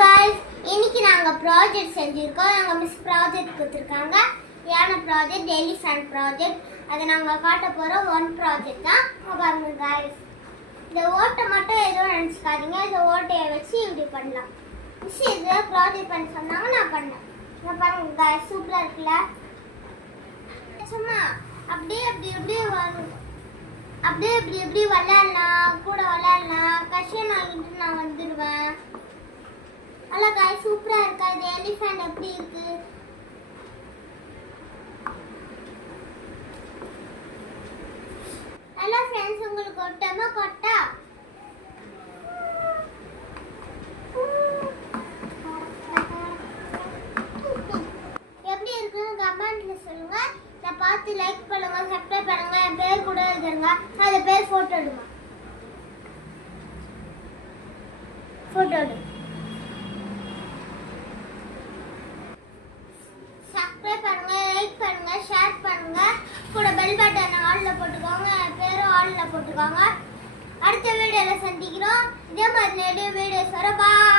guys, இன்னைக்கு நாங்க project செஞ்சிருக்கோம். நாங்க மிஸ் ப்ராஜெக்ட் கொடுத்திருக்காங்க. யானை ப்ராஜெக்ட், எலிஃபண்ட் ப்ராஜெக்ட். அதை நாங்க காட்ட போறோம். ஒன் ப்ராஜெக்ட் தான். பாருங்க guys. இந்த ஓட்டை மட்டும் ஏதோ நினைச்சுக்காதீங்க. இந்த ஓட்டையை வச்சு இப்படி பண்ணலாம். மிஸ் இது ப்ராஜெக்ட் பண்ண சொன்னாங்க, நான் பண்ணேன். இங்க பாருங்க guys, சூப்பரா இருக்குல்ல? சும்மா அப்படியே வரும். அப்படியே இப்படி விளையாடலாம், கூட விளையாடலாம். கஷ்டம் ஆகிட்டு நான் வந்துடுவேன். ஹலோ காய், சூப்பரா இருக்கா? இது எலிஃபண்ட் எப்படி இருக்கு? ஹலோ ஃப்ரெண்ட்ஸ், உங்களுக்கு ஒட்டமா கொட்டா? எப்படி இருக்குன்னு கமெண்ட்ல சொல்லுங்க. இதை பார்த்து லைக் பண்ணுங்க, சப்ஸ்கிரைப் பண்ணுங்க. என் பேர் கூட எழுதுங்க. அந்த பேர் போட்டோ எடுங்க. போட்டோ எடு. சப்ஸ்கிரைப் பண்ணுங்க, லைக் பண்ணுங்க, ஷேர் பண்ணுங்க. கூட பெல் பட்டன் ஆல்ல போட்டுக்கோங்க. என் பேரும் ஆல்ல போட்டுக்கோங்க. அடுத்த வீடியோல சந்திக்கிறோம். இதே மாதிரி நிறைய வீடியோஸ் வர. பாய்.